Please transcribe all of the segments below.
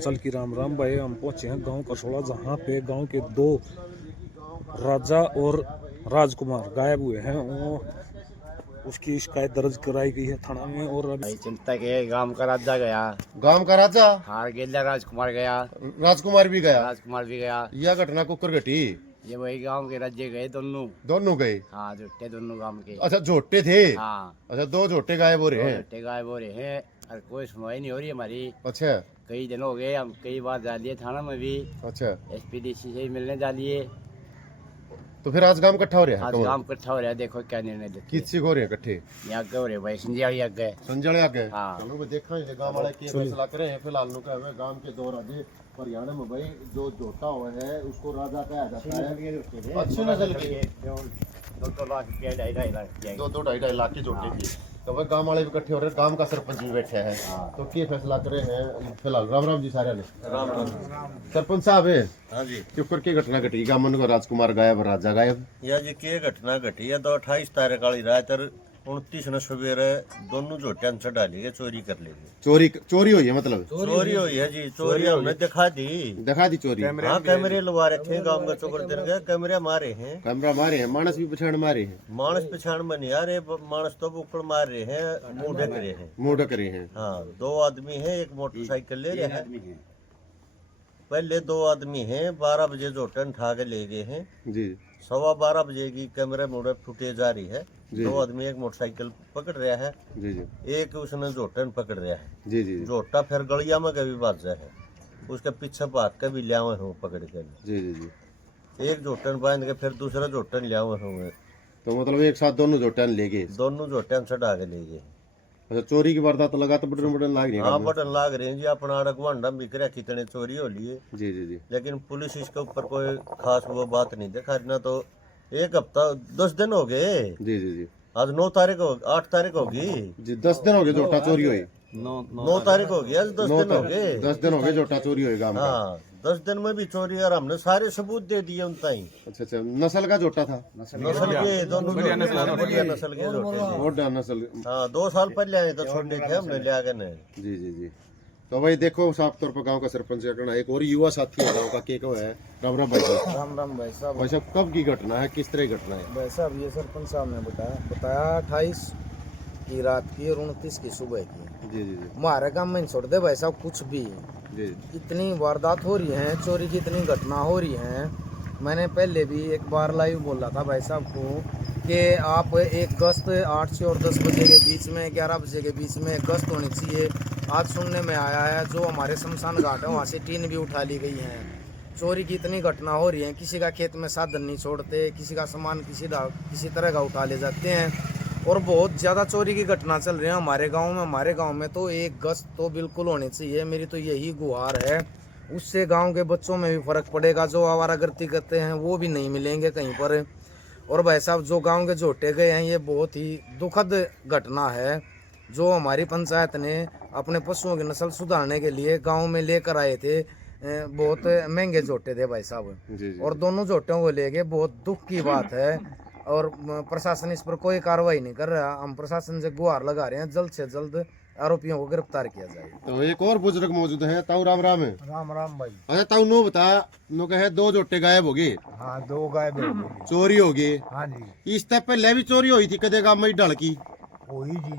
हालचाल की राम राम भाई। हम पहुंचे हैं गांव कसोड़ा, जहां पे गांव के दो राजा और राजकुमार गायब हुए हैं। उसकी शिकायत दर्ज कराई गई है थाना में। और अभी चिंता के गांव का राजा गया, गांव का राजा हार गेला राजकुमार गया, राजकुमार भी गया। राजकुमार भी गया। यह घटना कुकर घटी। ये वही गांव के राज्य गए दोनों। दोनों गए। हाँ, झुट्टे दोनों गांव के। अच्छा, झोटे थे। हाँ, अच्छा, दो झोटे गायब हो रहे हैं। झुट्टे गायब हो रहे हैं और कोई सुनवाई नहीं हो रही हमारी। अच्छा कई दिन हो गए, हम कई बार जा लिए थाना में भी। अच्छा, एसपीडीसी से ही मिलने जा लिए। तो फिर आज गांव इकट्ठा हो रहा है। आज गांव इकट्ठा हो रहा है, देखो क्या निर्णय देते। किससे हो रहे हैं इकट्ठे? यहाँ हो रहे भाई, संजय आग गए। संजय आ गए। हाँ। चलो मैं देखा ये गांव वाले की फैसला करे हैं। फिलहाल नु का है गांव के दो राजे हरियाणा में भाई जो जोटा हुआ है उसको राजा कहा जाता है। अच्छी नस्ल के 2 लाख के 2.5 लाख के। 2-2 लाख के जोटे की। तो भाई गांव वाले भी इकट्ठे हो रहे हैं। गांव का सरपंच भी बैठे हैं। तो क्या फैसला करे हैं? फिलहाल राम राम जी सारे ने। राम राम। सरपंच साहब है। हाँ जी, क्यों करके घटना घटी? गामन को राजकुमार गायब, राजा गायब। यह जी के घटना घटी है। तो 28 तारीख वाली रात और 29 न सवेरे दोनों जोटियां चढ़ा लिए, चोरी कर ली। चोरी हुई है मतलब? चोरी हुई है जी। चोरी हमने दिखा दी चोरी। हाँ, कैमरे लगा रहे थे गांव के चौकर दिन के। कैमरे मारे हैं, कैमरा मारे हैं, मानस भी पछाड़ मारे हैं। मानस पिछाड़ में नहीं आ रहे, मानस तो ऊपर मार रहे हैं, मुंह ढक रहे हैं। मुंह ढक रहे हैं। हाँ, 2 आदमी हैं, एक मोटरसाइकिल ले रहे हैं। पहले 2 आदमी हैं, 12 बजे जोटन उठा के ले गए हैं जी। 12:15 बजे की कैमरे मोड़ फुटेज जा रही है। जी। 2 आदमी एक मोटरसाइकिल पकड़ रहा है, जी जी एक उसने जोटन पकड़ रहा है। जी जी जोटा फिर गलिया में कभी बाज है, उसके पीछे भाग के भी लिया हूँ पकड़ के। जी जी जी। एक जोटन बांध के फिर दूसरा जोटन लिया हूँ। तो मतलब एक साथ दोनों जोटन ले गए। दोनों जोटन चढ़ा के ले गए। अच्छा, चोरी की वारदात लगा तो बटन बटन लाग रही है। हाँ, बटन लाग रहे हैं जी। अपना अड़कवांडा बिक रहा, कितने चोरी हो लिए। जी जी जी। लेकिन पुलिस इसके ऊपर कोई खास वो बात नहीं देखा ना। तो 1 हफ्ता 10 दिन हो गए। जी जी जी। आज 8 तारीख होगी जी, 10 दिन हो गए जोटा चोरी हुई। 9 तारीख होगी आज। 10 दिन हो गए। 10 दिन हो गए जोटा चोरी हुई गांव में। हाँ, 10 दिन में भी चोरी और हमने सारे सबूत दे दिए उन ताई। अच्छा अच्छा, नस्ल का जोटा था? नस्ल के दोनों बढ़िया नस्ल के जोटे थे। बहुत नस्ल। हाँ, 2 साल पहले आए तो छोड़ने थे हमने ले आगे नहीं। जी जी जी। तो भाई देखो, साफ तौर पर गांव का सरपंच का कहना है। एक और युवा साथी है गांव का, के को है। राम राम भाई साहब। राम राम भाई साहब। भाई साहब, कब की घटना है, किस तरह की घटना है? भाई साहब, ये सरपंच साहब ने बताया 28 की रात की और 29 की सुबह की। जी जी जी हमारे गाँव में नहीं छोड़ दे भाई साहब कुछ भी। जी। इतनी वारदात हो रही है, चोरी की इतनी घटना हो रही है। मैंने पहले भी एक बार लाइव बोला था भाई साहब को कि आप एक गश्त 8 से और 10 बजे के बीच में, 11 बजे के बीच में गश्त होनी चाहिए। आज सुनने में आया है जो हमारे शमशान घाट है वहाँ से टीन भी उठा ली गई है। चोरी की इतनी घटना हो रही है, किसी का खेत में साधन नहीं छोड़ते, किसी का सामान किसी तरह का उठा ले जाते हैं। और बहुत ज़्यादा चोरी की घटना चल रही है हमारे गांव में। हमारे गांव में तो एक गश्त तो बिल्कुल होनी चाहिए। मेरी तो यही गुहार है। उससे गांव के बच्चों में भी फर्क पड़ेगा। जो आवारागर्दी करते हैं वो भी नहीं मिलेंगे कहीं पर। और भाई साहब, जो गांव के जोटे गए हैं, ये बहुत ही दुखद घटना है। जो हमारी पंचायत ने अपने पशुओं की नस्ल सुधारने के लिए गाँव में लेकर आए थे, बहुत महंगे जोटे थे भाई साहब। और दोनों जोटों को लेके बहुत दुख की बात है। और प्रशासन इस पर कोई कार्रवाई नहीं कर रहा। हम प्रशासन से गुहार लगा रहे हैं, जल्द से जल्द आरोपियों को गिरफ्तार किया जाए। तो एक और बुजुर्ग मौजूद है। ताऊ राम राम है। राम राम भाई। अच्छा ताऊ, नो बता, नो कहे 2 जोटे गायब हो गए। हाँ, 2 गायब हो गए। चोरी हो गई। हाँ जी। इस तक पहले भी चोरी हुई थी कदे गांव में ढल की? वही जी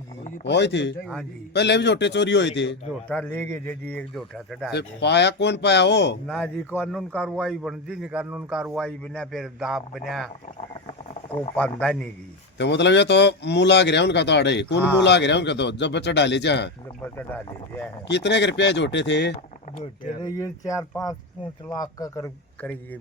हुई थी। हाँ जी। पहले भी जोटे चोरी हुई थी। जोटा ले गए जी, एक जोटा चढ़ा से पाया कौन पाया हो? ना जी, कानून कार्रवाई बनती नहीं। कानून कार्रवाई बिना फिर दाब बिना को पांदा नहीं जी। तो मतलब ये तो मुंह लाग रहा है उनका तो अड़े। कौन मुंह लाग रहा है उनका? तो जब बच्चा डाले जा चढ़ा दिया है। कितने के रुपया जोटे थे? जोटे तो ये 4-5 लाख का करेगी।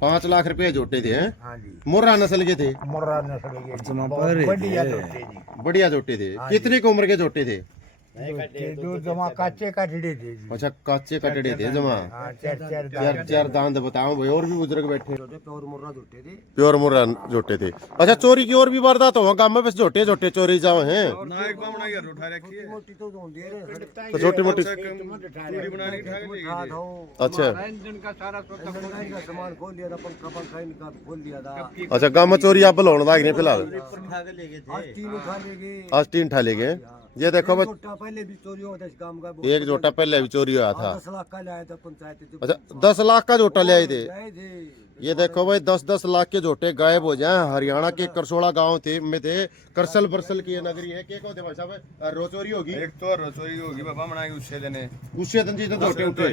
5 लाख रुपए जोटे थे। हैं? हाँ जी। मुर्रा नस्ल के थे। मुर्रा नस्ल के बढ़िया जोटे जी। बढ़िया जोटे थे। कितनी की उम्र के जोटे थे? जो जमा काचे काटड़े थे जी। अच्छा, काचे कटड़े थे जमा। हाँ, 4 चार दांत बताओ भाई। और भी बुजुर्ग बैठे। प्योर मुर्रा जोटे थे। प्योर मुर्रा जोटे थे। अच्छा, चोरी की और भी वारदात हो गांव में? बस जोटे जोटे चोरी जाओ हैं। तो छोटी मोटी। अच्छा अच्छा, गांव में चोरी आप बुलाने लाग रहे फिलहाल? आज 3 उठा ले गए। ये देखो भाई, पहले भी चोरी हो इस काम का एक जोटा पहले भी चोरी हुआ था। 10 लाख का लाया था पंचायत से। अच्छा 10 लाख का जोटा ले आए थे। गए थे। ये देखो भाई 10-10 लाख के जोटे गायब हो जाए। हरियाणा के करसोड़ा गांव थे में थे, करसल बरसल की ये नगरी है। क्या कहते भाई साहब, रोचोरी होगी एक तो रसोई होगी बाबा बनाई उससे देने उससे दिन जी तो जोटे उठे।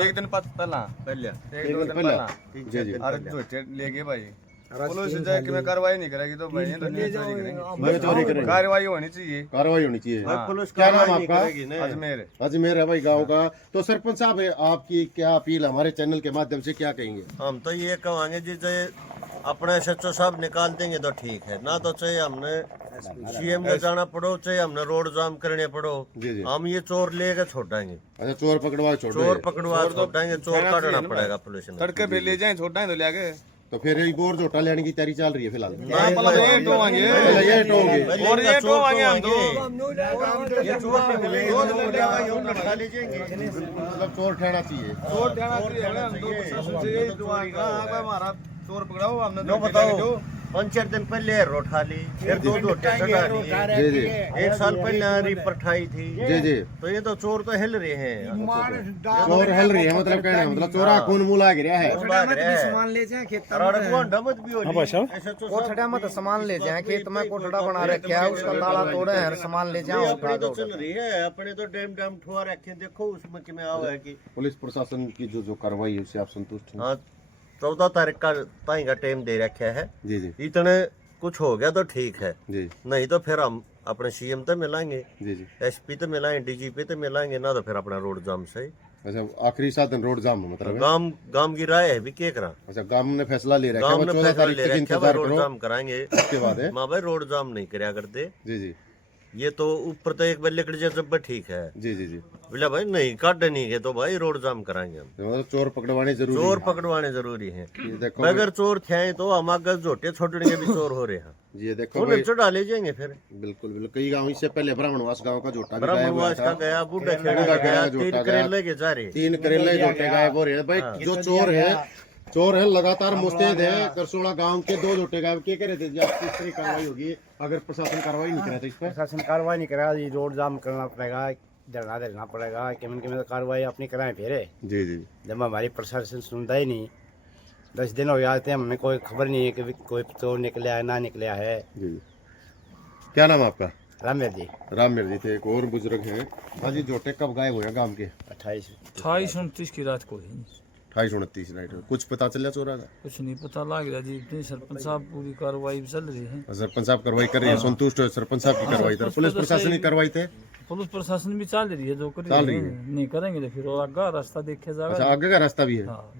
एक दिन पहला पहले एक दो दिन पहला जी जी। अरे झूठे ले गए भाई। पुलिस जाए कि मैं कार्रवाई नहीं करेगी तो भाई मैं चोरी करेंगे, कार्रवाई होनी चाहिए। कार्रवाई होनी चाहिए। हाँ। पुलिस क्या नाम कार्रवाई नहीं आपका? करेगी ना। अजमेर अजमेर है भाई गांव का। तो सरपंच साहब आपकी क्या अपील हमारे चैनल के माध्यम से क्या कहेंगे? हम तो ये कहेंगे जी चाहे अपने सच्चो साहब निकाल देंगे तो ठीक है, ना तो चाहे हमने सीएम में जाना पड़ो, चाहे हमने रोड जाम करने पड़ो, जी जी। हम ये चोर लेके छोड़ेंगे। अच्छा चोर पकड़वा छोड़ चोर दे। पकड़वा छोड़ेंगे, चोर काटना पड़ेगा पुलिस ने। तड़के पे ले जाए छोटा है तो ले आगे तो फिर एक और जोटा लेने की तैयारी चल रही है फिलहाल। मतलब ये टोवांगे पहले ये टोंगे। और ये टोवांगे हम तो ये चोर नहीं मिलेंगे तो वो लेगा उठा लीजिएंगे। मतलब चोर ठहरा चाहिए। चोर ध्यान चाहिए हम तो प्रशासन से यही दुआ है हमारा चोर पकड़ाओ हमने नो बताओ 5-4 दिन पहले रोठा ली, फिर 2 चढ़ा ली। जी जी 1 साल पहले रिपर ठाई थी। जी जी। तो ये तो चोर तो हिल रहे हैं। चोर हल रही है, मतलब कहना मतलब चोरा खून मुला गिरा है। भाग रहे हैं। सामान ले जाए खेत और अड़कुआ मत भी हो हाँ भाई साहब। ऐसा तो कोठड़ा मत सामान ले जाए खेत में, कोठड़ा बना रखा है उसका ताला तोड़े हैं, सामान ले जाओ अपनी तो चल रही है, अपने तो डैम डैम ठुआ रखे। देखो उसमें कि में आवा है कि पुलिस प्रशासन की जो कार्रवाई है उससे आप संतुष्ट हैं? हाँ 14 तारीख का ताई का टाइम दे रखा है। जी जी इतने कुछ हो गया तो ठीक है, जी नहीं तो फिर हम अपने सीएम तो मिलाएंगे, जी जी। एसपी तो मिलाएंगे, डीजीपी तो मिलाएंगे, ना तो फिर अपना रोड जाम से अच्छा आखिरी साधन रोड जाम है मतलब है? गांव की राय है भी क्या करा। अच्छा गांव ने फैसला ले रखा है, गांव ने 14 फैसला तारीख ले तक रखा है इंतजार रोड करो जाम कराएंगे। उसके बाद है। माँ भाई रोड जाम नहीं कराया करते। जी जी ये तो ऊपर तो एक बार लिखड़ जाए जब ठीक है, जी जी जी। बोला भाई नहीं काट नहीं है तो भाई रोड जाम कराएंगे हम। मतलब चोर पकड़वाने जरूरी चोर है। पकड़वाने जरूरी है। ये देखो अगर चोर थे तो हम अगर झोटे छोड़ने के भी चोर हो रहे हैं, जी ये देखो उन्हें भाई, चढ़ा ले जाएंगे फिर। बिल्कुल बिल्कुल। कई गांव इससे पहले ब्राह्मणवास गांव का जोटा भी गायब हुआ ब्रह्मवास का था। गया, बूढ़ा खेड़ा बूढ़ा गया, खेड़ा 3 जोटा करेले के जा रहे। 3 करेले जोटे गायब हो रहे हैं भाई। जो चोर है लगातार मुस्तैद है। करसोड़ा गांव के 2 जोटे गायब किए करे थे। आप किस तरह कार्रवाई होगी अगर प्रशासन कार्रवाई नहीं करे तो इस पर? प्रशासन कार्रवाई नहीं करेगा जी, रोड जाम करना पड़ेगा, धरना देना पड़ेगा, किन तो कार्रवाई अपनी कराएं फिर। जी जी जब हमारी प्रशासन सुनता ही नहीं, 10 दिन हो जाते हैं, हमें कोई खबर नहीं है कि कोई चोर निकला है ना निकला है। जी जी। क्या नाम आपका? रामेर जी। रामवीर जी थे। एक और बुजुर्ग हैं। हाँ जी जोटे कब गायब हुए गांव के? 28-29 की रात को ही 28-29 नाइट। कुछ पता चला चोरा का? कुछ नहीं पता लग रहा जी। इतनी सरपंच साहब पूरी कार्रवाई चल रही है। सरपंच साहब कार्रवाई कर रहे हैं, संतुष्ट है सरपंच साहब की कार्रवाई पर? पुलिस प्रशासन की कार्रवाई थे? पुलिस प्रशासन भी चल रही है, जो कर चल रही रही है। नहीं करेंगे तो फिर वो आगे रास्ता देखे अच्छा जाएगा। आगे का रास्ता भी है? हाँ।